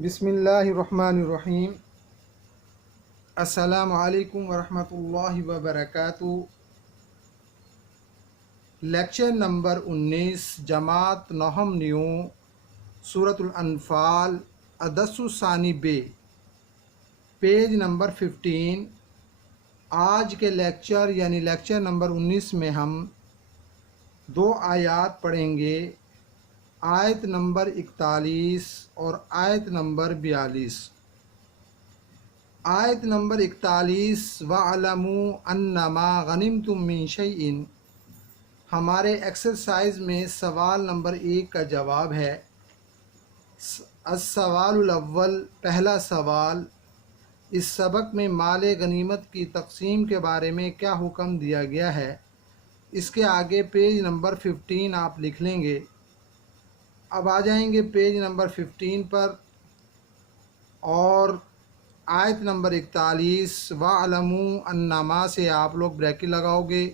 بسم اللہ الرحمن الرحیم۔ السلام علیکم ورحمۃ اللہ وبرکاتہ۔ لیکچر نمبر 19، جماعت نہم نیو، سورۃ الانفال، ادس ثانی بے، پیج نمبر 15۔ آج کے لیکچر یعنی لیکچر نمبر 19 میں ہم 2 آیات پڑھیں گے، آیت نمبر 41 اور آیت نمبر 42۔ آیت نمبر 41، وَاعْلَمُوا أَنَّمَا غَنِمْتُم مِّن شَيْءٍ، ہمارے ایکسرسائز میں سوال نمبر 1 کا جواب ہے۔ السوال الاول، پہلا سوال، اس سبق میں مال غنیمت کی تقسیم کے بارے میں کیا حکم دیا گیا ہے؟ اس کے آگے پیج نمبر 15 آپ لکھ لیں گے۔ اب آ جائیں گے پیج نمبر 15 پر، اور آیت نمبر 41، وَاعْلَمُوا أَنَّمَا سے آپ لوگ بریکٹ لگاؤ گے،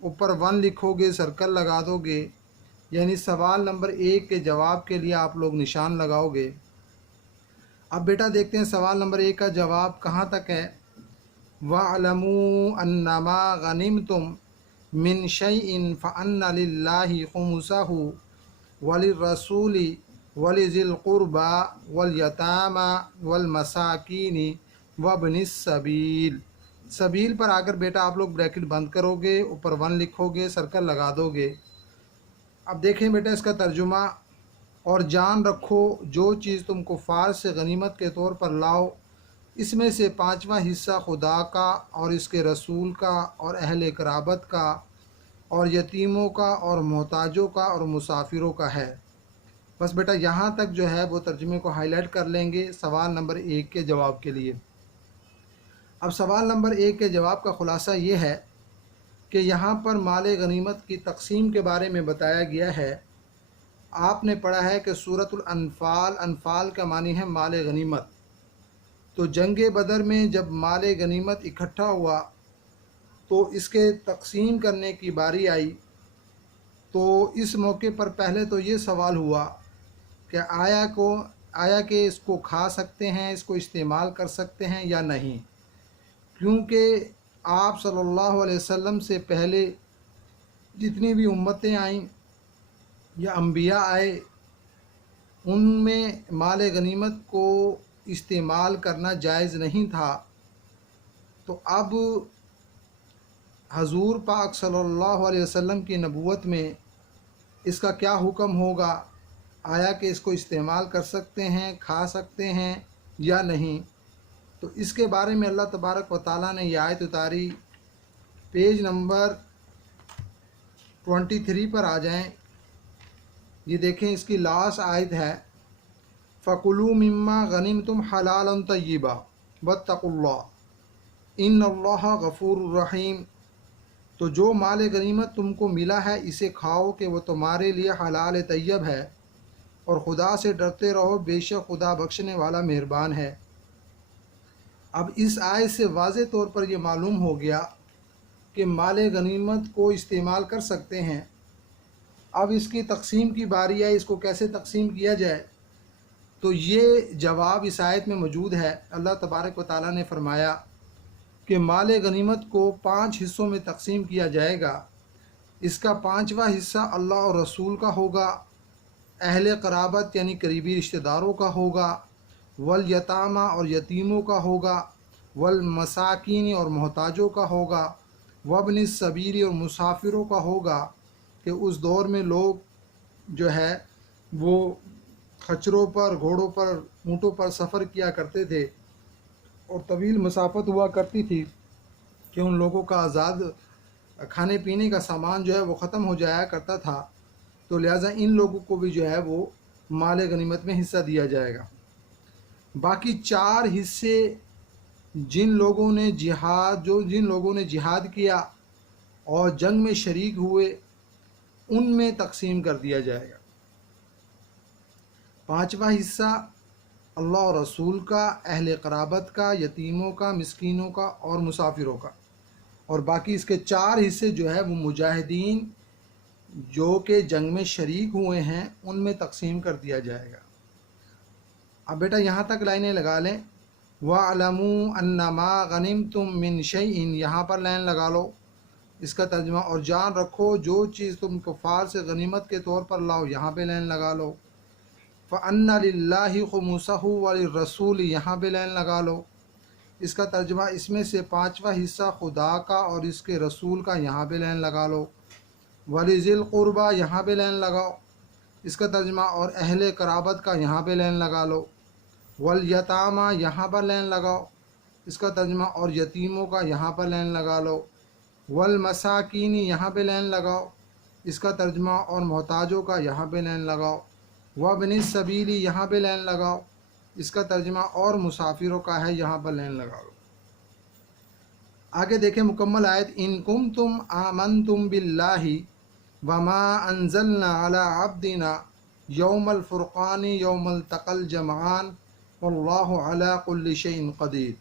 اوپر 1 لکھو گے، سرکل لگا دو گے، یعنی سوال نمبر 1 کے جواب کے لیے آپ لوگ نشان لگاؤ گے۔ اب بیٹا دیکھتے ہیں سوال نمبر 1 کا جواب کہاں تک ہے۔ وَاعْلَمُوا أَنَّمَا غَنِمْتُم مِّن شَيْءٍ فَأَنَّ لِلَّهِ خُمُسَهُ وَلِلرَّسُولِ وَلِذِي الْقُرْبَى وَالْيَتَامَى وَالْمَسَاكِينِ وَابْنِ السَّبِيلِ، سبیل پر آ کر بیٹا آپ لوگ بریکٹ بند کرو گے، اوپر 1 لکھو گے، سرکل لگا دو گے۔ اب دیکھیں بیٹا اس کا ترجمہ، اور جان رکھو جو چیز تم کفار سے غنیمت کے طور پر لاؤ، اس میں سے 5واں حصہ خدا کا اور اس کے رسول کا اور اہل قرابت کا اور یتیموں کا اور محتاجوں کا اور مسافروں کا ہے۔ بس بیٹا یہاں تک جو ہے وہ ترجمے کو ہائی لائٹ کر لیں گے سوال نمبر 1 کے جواب کے لیے۔ اب سوال نمبر 1 کے جواب کا خلاصہ یہ ہے کہ یہاں پر مال غنیمت کی تقسیم کے بارے میں بتایا گیا ہے۔ آپ نے پڑھا ہے کہ سورۃ الانفال، انفال کا معنی ہے مال غنیمت۔ تو جنگ بدر میں جب مال غنیمت اکٹھا ہوا تو اس کے تقسیم کرنے کی باری آئی، تو اس موقع پر پہلے تو یہ سوال ہوا کہ آیا کہ اس کو کھا سکتے ہیں، اس کو استعمال کر سکتے ہیں یا نہیں، کیونکہ آپ صلی اللہ علیہ وسلم سے پہلے جتنی بھی امتیں آئیں یا انبیاء آئے، ان میں مال غنیمت کو استعمال کرنا جائز نہیں تھا۔ تو اب حضور پاک صلی اللہ علیہ وسلم کی نبوت میں اس کا کیا حکم ہوگا، آیا کہ اس کو استعمال کر سکتے ہیں، کھا سکتے ہیں یا نہیں؟ تو اس کے بارے میں اللہ تبارک و تعالیٰ نے یہ آیت اتاری۔ پیج نمبر 23 پر آ جائیں، یہ دیکھیں اس کی لاسٹ آیت ہے، فَكُلُوا مِمَّا غَنِمْتُمْ حَلَالًا طَيِّبًا وَاتَّقُوا اللَّهَ إِنَّ اللَّهَ غَفُورٌ رَحِيمٌ، تو جو مال غنیمت تم کو ملا ہے اسے کھاؤ کہ وہ تمہارے لیے حلال طیب ہے، اور خدا سے ڈرتے رہو، بے شک خدا بخشنے والا مہربان ہے۔ اب اس آیت سے واضح طور پر یہ معلوم ہو گیا کہ مال غنیمت کو استعمال کر سکتے ہیں۔ اب اس کی تقسیم کی باری ہے، اس کو کیسے تقسیم کیا جائے، تو یہ جواب اس آیت میں موجود ہے۔ اللہ تبارک و تعالیٰ نے فرمایا کہ مال غنیمت کو 5 حصوں میں تقسیم کیا جائے گا۔ اس کا 5واں حصہ اللہ اور رسول کا ہوگا، اہل قرابت یعنی قریبی رشتہ داروں کا ہوگا، والیتامہ اور یتیموں کا ہوگا، والمساکین اور محتاجوں کا ہوگا، وابن السبیل اور مسافروں کا ہوگا، کہ اس دور میں لوگ جو ہے وہ خچروں پر، گھوڑوں پر، اونٹوں پر سفر کیا کرتے تھے، اور طویل مسافت ہوا کرتی تھی کہ ان لوگوں کا آزاد کھانے پینے کا سامان جو ہے وہ ختم ہو جایا کرتا تھا، تو لہٰذا ان لوگوں کو بھی جو ہے وہ مال غنیمت میں حصہ دیا جائے گا۔ باقی 4 حصے جن لوگوں نے جہاد کیا اور جنگ میں شریک ہوئے، ان میں تقسیم کر دیا جائے گا۔ 5واں حصہ اللہ اور رسول کا، اہل قرابت کا، یتیموں کا، مسکینوں کا اور مسافروں کا، اور باقی اس کے 4 حصے جو ہے وہ مجاہدین جو کہ جنگ میں شریک ہوئے ہیں ان میں تقسیم کر دیا جائے گا۔ اب بیٹا یہاں تک لائنیں لگا لیں، وَاعْلَمُوا أَنَّمَا غَنِمْتُم مِّن شَيْءٍ، یہاں پر لائن لگا لو، اس کا ترجمہ، اور جان رکھو جو چیز تم کفار سے غنیمت کے طور پر لاؤ، یہاں پہ لائن لگا لو، فَأَنَّ لِلَّهِ خُمُسَهُ وَلِلرَّسُولِ، یہاں پہ لائن لگا لو، اس کا ترجمہ، اس میں سے پانچواں حصہ خدا کا اور اس کے رسول کا، یہاں پہ لائن لگا لو، وَلِذِي الْقُرْبَى، یہاں پہ لائن لگاؤ، اس کا ترجمہ، اور اہل قرابت کا، یہاں پہ لائن لگا لو، وَالْيَتَامَى، یہاں پر لائن لگاؤ، اس کا ترجمہ، اور یتیموں کا، یہاں پر لائن لگا لو، وَالْمَسَاكِينِ، یہاں پہ لائن لگاؤ، اس کا ترجمہ، اور محتاجوں کا، یہاں پہ لائن لگاؤ، وَابْنِ السَّبِيلِ، یہاں پہ لائن لگاؤ، اس کا ترجمہ، اور مسافروں کا ہے، یہاں پر لائن لگاؤ۔ آگے دیکھیں مکمل آیت، ان کنتم آمنتم باللہ وما انزلنا علی عبدنا یوم الفرقان یوم التقى الجمعان واللہ علی کل شیء قدیر۔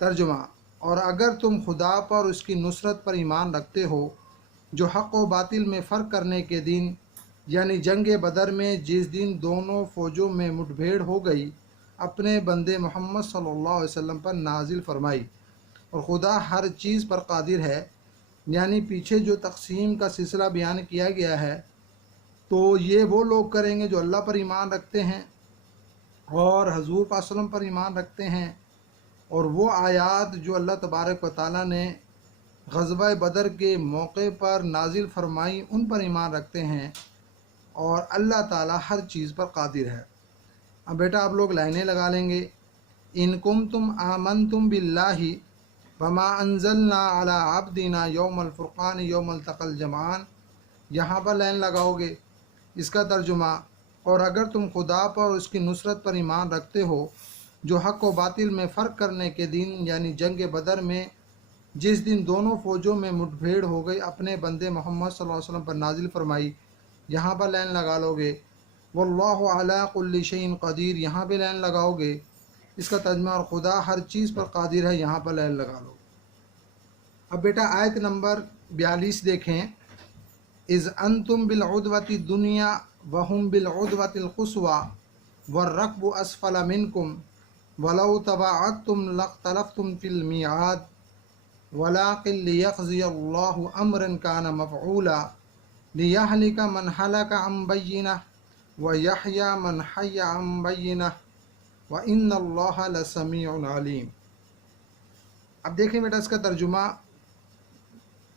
ترجمہ، اور اگر تم خدا پر اور اس کی نصرت پر ایمان رکھتے ہو، جو حق و باطل میں فرق کرنے کے دن، یعنی جنگ بدر میں جس دن دونوں فوجوں میں مٹ بھیڑ ہو گئی، اپنے بندے محمد صلی اللہ علیہ وسلم پر نازل فرمائی، اور خدا ہر چیز پر قادر ہے۔ یعنی پیچھے جو تقسیم کا سلسلہ بیان کیا گیا ہے، تو یہ وہ لوگ کریں گے جو اللہ پر ایمان رکھتے ہیں اور حضور پاک صلی اللہ علیہ وسلم پر ایمان رکھتے ہیں، اور وہ آیات جو اللہ تبارک و تعالیٰ نے غزوہ بدر کے موقع پر نازل فرمائی ان پر ایمان رکھتے ہیں، اور اللہ تعالیٰ ہر چیز پر قادر ہے۔ اب بیٹا آپ لوگ لائنیں لگا لیں گے، ان کنتم آمنتم باللہ وما انزلنا علی عبدنا یوم الفرقان یوم التقى الجمعان، یہاں پر لائن لگاؤ گے، اس کا ترجمہ، اور اگر تم خدا پر اور اس کی نصرت پر ایمان رکھتے ہو، جو حق و باطل میں فرق کرنے کے دن، یعنی جنگ بدر میں جس دن دونوں فوجوں میں مٹ بھیڑ ہو گئی، اپنے بندے محمد صلی اللہ علیہ وسلم پر نازل فرمائی، یہاں پر لائن لگا لو گے، واللہ علی کل شیء قدیر، یہاں پہ لائن لگاؤ گے، اس کا ترجمہ، اور خدا ہر چیز پر قادر ہے، یہاں پر لائن لگا لو۔ اب بیٹا آیت نمبر 42 دیکھیں، اذ انتم بالعدوۃ الدنیا وهم بالعدوۃ القصوى والركب اسفل منکم ولو تواعدتم لاختلفتم في الميعاد ولكن ليقضي الله امرا كان مفعولا ليهلك من هلك عن بينه ويحيى من حي عن بينه وان الله لسميع عليم۔ اب دیکھیں بیٹا اس کا ترجمہ،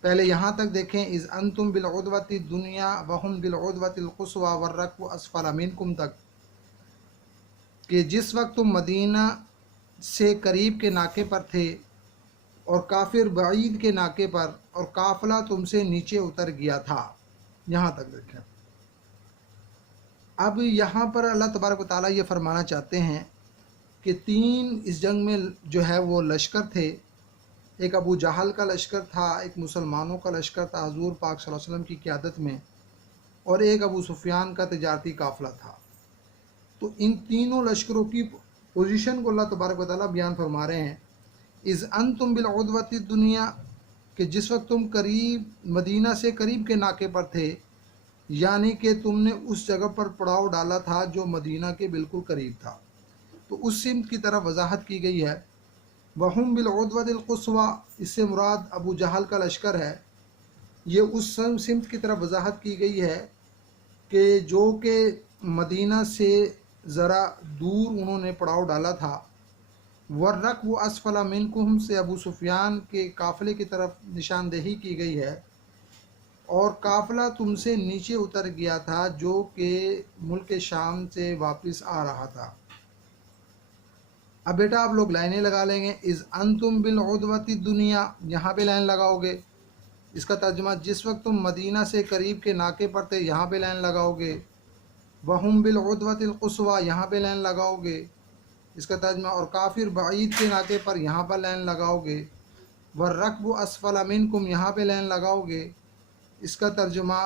پہلے یہاں تک دیکھیں، اذ انتم بالعدوۃ الدنیا وهم بالعدوۃ القصوى والركب اسفل منکم تک، کہ جس وقت تم مدینہ سے قریب کے ناکے پر تھے اور کافر بعید کے ناکے پر، اور قافلہ تم سے نیچے اتر گیا تھا، یہاں تک دیکھیں۔ اب یہاں پر اللہ تبارک و تعالیٰ یہ فرمانا چاہتے ہیں کہ تین اس جنگ میں جو ہے وہ لشکر تھے، ایک ابو جہل کا لشکر تھا، ایک مسلمانوں کا لشکر تھا حضور پاک صلی اللہ علیہ وسلم کی قیادت میں، اور ایک ابو سفیان کا تجارتی قافلہ تھا۔ تو ان تینوں لشکروں کی پوزیشن کو اللہ تبارک و تعالیٰ بیان فرما رہے ہیں، اذ انتم بالعدوۃ الدنیا، کہ جس وقت تم قریب مدینہ سے قریب کے ناکے پر تھے، یعنی کہ تم نے اس جگہ پر پڑاؤ ڈالا تھا جو مدینہ کے بالکل قریب تھا، تو اس سمت کی طرف وضاحت کی گئی ہے۔ وَهُمْ بِالْعُدْوَةِ الْقُصْوَى، اس سے مراد ابو جہل کا لشکر ہے، یہ اس سمت کی طرف وضاحت کی گئی ہے کہ جو کہ مدینہ سے ذرا دور انہوں نے پڑاؤ ڈالا تھا۔ وَالرَّكْبُ أَسْفَلَ مِنْكُمْ سے ابو سفیان کے قافلے کی طرف نشاندہی کی گئی ہے، اور قافلہ تم سے نیچے اتر گیا تھا جو کہ ملک شام سے واپس آ رہا تھا۔ اب بیٹا آپ لوگ لائنیں لگا لیں گے، اذ انتم بالعدوۃ الدنیا، یہاں پہ لائن لگاؤ گے، اس کا ترجمہ، جس وقت تم مدینہ سے قریب کے ناکے پر تھے، یہاں پہ لائن لگاؤ گے، وَهُمْ بِالْعُدْوَةِ الْقُصْوَى، یہاں پہ لائن لگاؤ گے، اس کا ترجمہ، اور کافر بعید کے ناکے پر، یہاں پر لائن لگاؤ گے، وَالرَّكْبُ أَسْفَلَ مِنْكُمْ، یہاں پہ لائن لگاؤ گے، اس کا ترجمہ،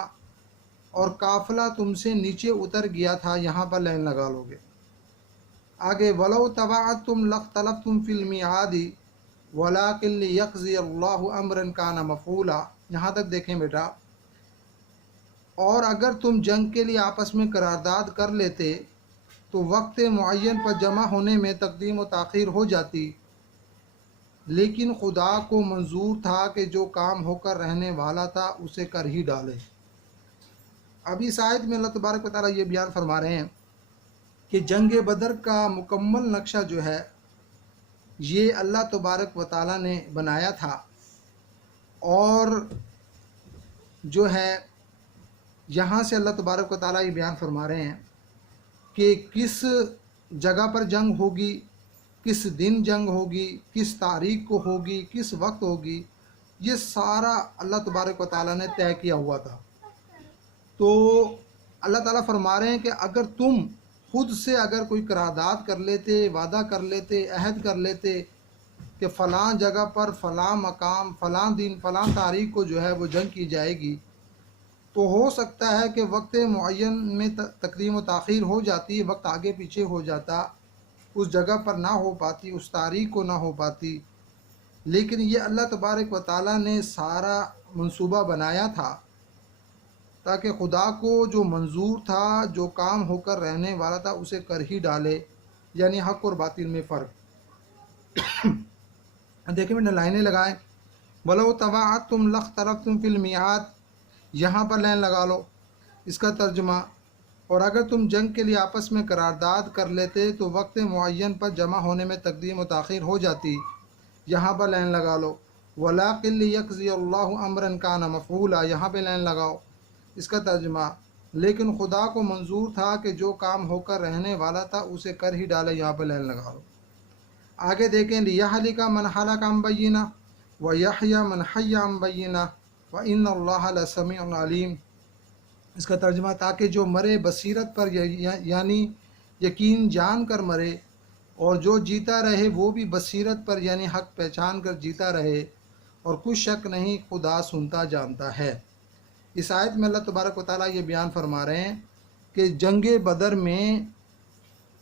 اور قافلہ تم سے نیچے اتر گیا تھا، یہاں پر لائن لگا لو گے۔ آگے، وَلَوْ تَوَعَدتُّمْ لَاخْتَلَفْتُمْ فِي الْمِيعَادِ وَلَكِنْ لِيَقْضِيَ اللَّهُ أَمْرًا كَانَ مَفْعُولًا، یہاں تک دیکھیں بیٹا، اور اگر تم جنگ کے لیے آپس میں قرارداد کر لیتے تو وقت معین پر جمع ہونے میں تقدیم و تاخیر ہو جاتی، لیکن خدا کو منظور تھا کہ جو کام ہو کر رہنے والا تھا اسے کر ہی ڈالے۔ اب اس آیت میں اللہ تبارک و تعالیٰ یہ بیان فرما رہے ہیں کہ جنگ بدر کا مکمل نقشہ جو ہے یہ اللہ تبارک و تعالیٰ نے بنایا تھا، اور جو ہے یہاں سے اللہ تبارک و تعالیٰ یہ بیان فرما رہے ہیں کہ کس جگہ پر جنگ ہوگی، کس دن جنگ ہوگی، کس تاریخ کو ہوگی، کس وقت ہوگی، یہ سارا اللہ تبارک و تعالیٰ نے طے کیا ہوا تھا۔ تو اللہ تعالیٰ فرما رہے ہیں کہ اگر تم خود سے اگر کوئی قرارداد کر لیتے، وعدہ کر لیتے، عہد کر لیتے کہ فلاں جگہ پر فلاں مقام فلاں دن فلاں تاریخ کو جو ہے وہ جنگ کی جائے گی، تو ہو سکتا ہے کہ وقت معین میں تقدیم و تاخیر ہو جاتی، وقت آگے پیچھے ہو جاتا، اس جگہ پر نہ ہو پاتی، اس تاریخ کو نہ ہو پاتی، لیکن یہ اللہ تبارک و تعالیٰ نے سارا منصوبہ بنایا تھا تاکہ خدا کو جو منظور تھا، جو کام ہو کر رہنے والا تھا اسے کر ہی ڈالے، یعنی حق اور باطل میں فرق۔ دیکھیں میں نے لائنیں لگائیں، وَلَوْ تَوَعَدْتُمْ لَاخْتَلَفْتُمْ فِي الْمِيعَادِ، یہاں پر لائن لگا لو، اس کا ترجمہ، اور اگر تم جنگ کے لیے آپس میں قرارداد کر لیتے تو وقت معین پر جمع ہونے میں تقدیم و تاخیر ہو جاتی، یہاں پر لائن لگا لو، وَلَٰكِن لِيَقْضِيَ اللَّهُ أَمْرًا كَانَ مَفْعُولًا، یہاں پہ لائن لگاؤ، اس کا ترجمہ، لیکن خدا کو منظور تھا کہ جو کام ہو کر رہنے والا تھا اسے کر ہی ڈالے، یہاں پہ لائن لگا لو۔ آگے دیکھیں، لِيَهْلِكَ مَنْ هَلَكَ عَن بَيِّنَةٍ وَيَحْيَىٰ مَنْ حَيَّ عَن بَيِّنَةٍ وَإِنَّ اللَّهَ لَسَمِيعٌ عَلِيمٌ، اس کا ترجمہ، تاکہ جو مرے بصیرت پر یعنی یقین جان کر مرے، اور جو جیتا رہے وہ بھی بصیرت پر یعنی حق پہچان کر جیتا رہے، اور کچھ شک نہیں خدا سنتا جانتا ہے۔ اس آیت میں اللہ تبارک و تعالیٰ یہ بیان فرما رہے ہیں کہ جنگ بدر میں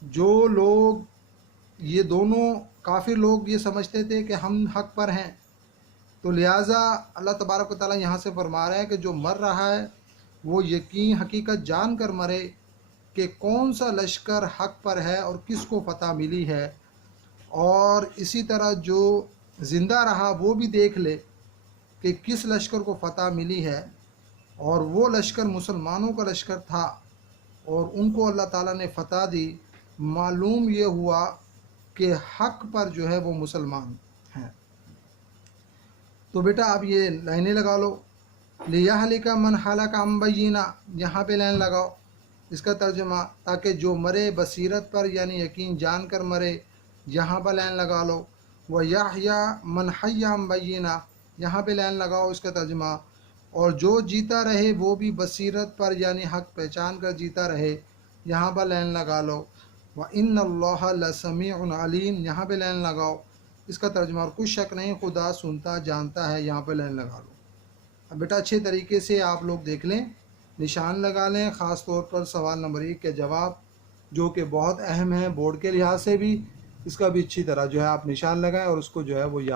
جو لوگ، یہ دونوں کافر لوگ یہ سمجھتے تھے کہ ہم حق پر ہیں، تو لہٰذا اللہ تبارک و تعالیٰ یہاں سے فرما رہے ہیں کہ جو مر رہا ہے وہ یقین حقیقت جان کر مرے کہ کون سا لشکر حق پر ہے اور کس کو فتح ملی ہے، اور اسی طرح جو زندہ رہا وہ بھی دیکھ لے کہ کس لشکر کو فتح ملی ہے، اور وہ لشکر مسلمانوں کا لشکر تھا اور ان کو اللہ تعالیٰ نے فتح دی۔ معلوم یہ ہوا کہ حق پر جو ہے وہ مسلمان ہیں۔ تو بیٹا اب یہ لائنیں لگا لو، لِيَهْلِكَ مَنْ هَلَكَ عَن بَيِّنَةٍ، یہاں پہ لائن لگاؤ، اس کا ترجمہ، تاکہ جو مرے بصیرت پر یعنی یقین جان کر مرے، یہاں پہ لائن لگا لو، وَيَحْيَىٰ مَنْ حَيَّ عَن بَيِّنَةٍ، یہاں پہ لائن لگاؤ، اس کا ترجمہ، اور جو جیتا رہے وہ بھی بصیرت پر یعنی حق پہچان کر جیتا رہے، یہاں پہ لائن لگا لو، وَإِنَّ اللَّهَ لَسَمِيعٌ عَلِيمٌ، یہاں پہ لائن لگاؤ، اس کا ترجمہ، اور کچھ شک نہیں خدا سنتا جانتا ہے، یہاں پہ لائن لگا لو۔ اب بیٹا اچھے طریقے سے آپ لوگ دیکھ لیں، نشان لگا لیں، خاص طور پر سوال نمبر 1 کے جواب جو کہ بہت اہم ہے بورڈ کے لحاظ سے بھی، اس کا بھی اچھی طرح جو ہے آپ نشان لگائیں اور اس کو جو ہے وہ یاد